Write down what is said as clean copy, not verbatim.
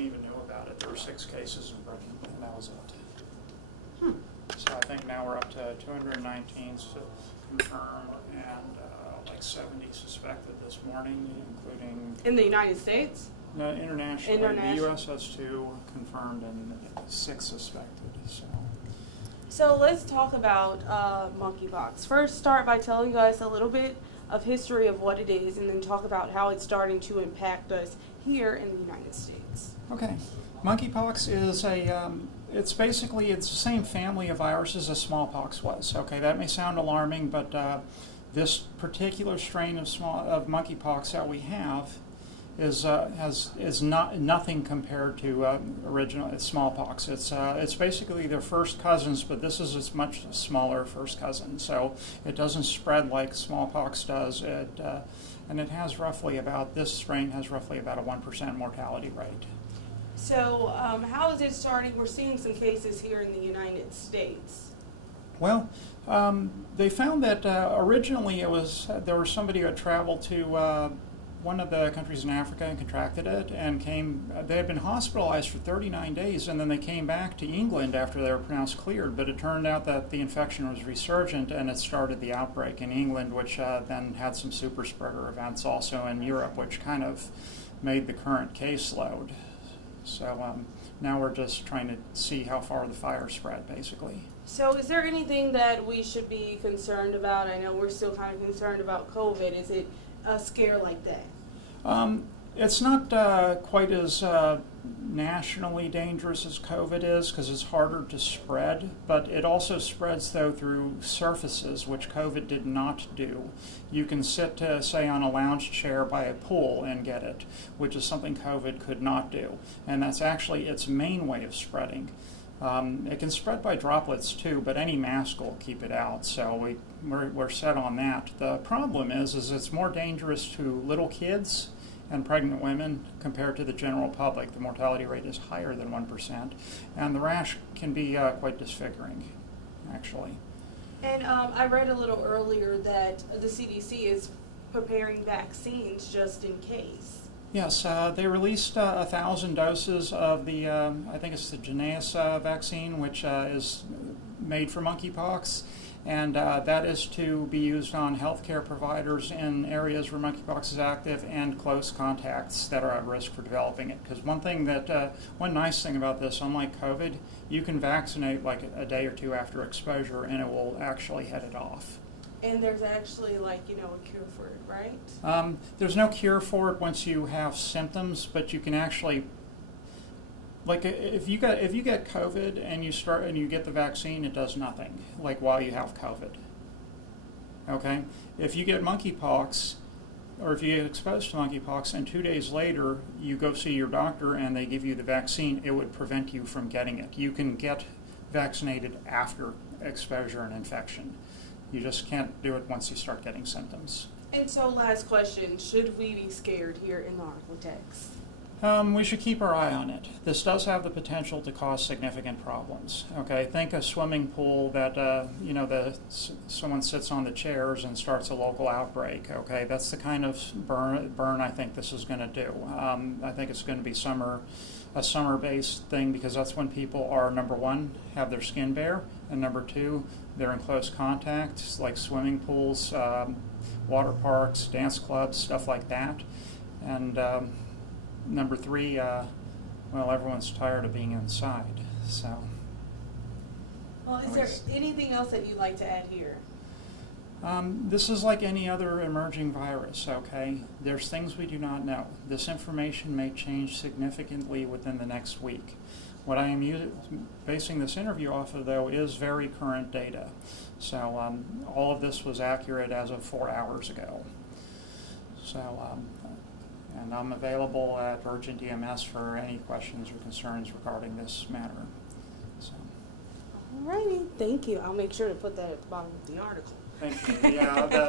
one even knew about it. There were 6 cases in Britain, and that was it. So I think now we're up to 219 confirmed and like 70 suspected this morning, including... In the United States? No, internationally. The U.S. has 2 confirmed and 6 suspected. So let's talk about monkeypox. First, start by telling us a little bit of history of what it is, and then talk about how it's starting to impact us here in the United States. Okay. Monkeypox is it's the same family of viruses as smallpox was. Okay, that may sound alarming, but this particular strain of monkeypox that we have is nothing compared to original smallpox. It's basically their first cousins, but this is its much smaller first cousin. So it doesn't spread like smallpox does. And it has this strain has roughly about a 1% mortality rate. So how is it starting? We're seeing some cases here in the United States. Well, they found that originally there was somebody who had traveled to one of the countries in Africa and contracted it, and they had been hospitalized for 39 days, and then they came back to England after they were pronounced cleared, but it turned out that the infection was resurgent, and it started the outbreak in England, which then had some super spreader events also in Europe, which kind of made the current caseload. So now we're just trying to see how far the fire spread, basically. So is there anything that we should be concerned about? I know we're still kind of concerned about COVID. Is it a scare like that? It's not quite as nationally dangerous as COVID is, because it's harder to spread, but it also spreads, though, through surfaces, which COVID did not do. You can sit, say, on a lounge chair by a pool and get it, which is something COVID could not do, and that's actually its main way of spreading. It can spread by droplets too, but any mask will keep it out, so we're set on that. The problem is it's more dangerous to little kids and pregnant women compared to the general public. The mortality rate is higher than 1%, and the rash can be quite disfiguring, actually. And I read a little earlier that the CDC is preparing vaccines just in case. Yes, they released 1,000 doses of the, I think it's the Jynneos vaccine, which is made for monkeypox, and that is to be used on healthcare providers in areas where monkeypox is active and close contacts that are at risk for developing it. Because one nice thing about this, unlike COVID, you can vaccinate like a day or 2 after exposure, and it will actually head it off. And there's actually, a cure for it, right? There's no cure for it once you have symptoms, but you can actually, if you get COVID and you get the vaccine, it does nothing, while you have COVID. Okay? If you get monkeypox, or if you get exposed to monkeypox and 2 days later you go see your doctor and they give you the vaccine, it would prevent you from getting it. You can get vaccinated after exposure and infection. You just can't do it once you start getting symptoms. And so, last question, should we be scared here in the Arklatex? We should keep our eye on it. This does have the potential to cause significant problems. Okay, think a swimming pool that someone sits on the chairs and starts a local outbreak. Okay, that's the kind of burn I think this is going to do. I think it's going to be a summer-based thing, because that's when people are, number one, have their skin bare, and number two, they're in close contact, like swimming pools, water parks, dance clubs, stuff like that. And number three, everyone's tired of being inside. So. Well, is there anything else that you'd like to add here? This is like any other emerging virus, okay? There's things we do not know. This information may change significantly within the next week. What I am basing this interview off of, though, is very current data. So all of this was accurate as of 4 hours ago. So, and I'm available at Urgent EMS for any questions or concerns regarding this matter. So. All righty, thank you. I'll make sure to put that at the bottom of the article. Thank you. Yeah,